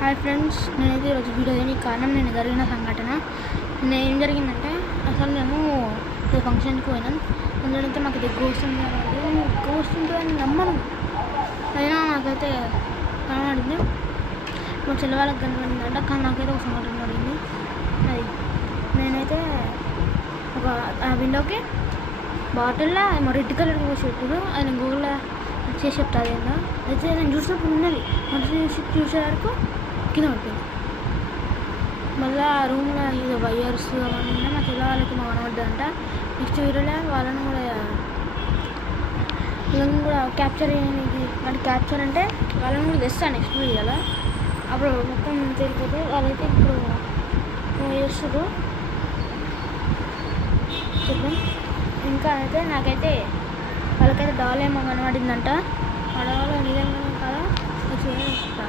Hi friends, నేనైతే ఈరోజు video చేయడానికి కారణం నేను జరిగిన సంఘటన. ఏం జరిగిందంటే అసలు మేము ఫంక్షన్కి పోయినాం. అందులో మాకు ఇది గోస్ట్ ఉంటుందని నమ్మను, అయినా నాకైతే కనబడింది. మా చెల్లి వాళ్ళకి కనబడిందంట, కానీ నాకైతే ఒక సంఘటన పడింది. అది నేనైతే ఒక ఆ విండోకి బాటిల్లో ఏమో రెడ్ కలర్ పోసేటప్పుడు ఆయన గూగుల్లో చేసి చెప్తాది ఏందో. అయితే నేను చూసినప్పుడు ఉన్నది, మనిషి చూసే వరకు కింద పడిపోయింది. మళ్ళీ ఆ రూమ్లో ఇది వైర్స్ అవన్నీ ఉన్నాయి. మా చెల్ల వాళ్ళకి మా కనబడ్డంట. నెక్స్ట్ వీడియోలో వాళ్ళని కూడా క్యాప్చర్ చేయడానికి, అంటే క్యాప్చర్ అంటే వాళ్ళని కూడా తెస్తాను నెక్స్ట్ వీడియోలో. అప్పుడు మొత్తం తెలిపోతే వాళ్ళైతే ఇప్పుడు చేస్తారు చూద్దాం. ఇంకా అయితే నాకైతే వాళ్ళకైతే డాల్ ఏమో కనబడిందంట. ఆ డాల్ నిజంగానే కదా చూస్తా.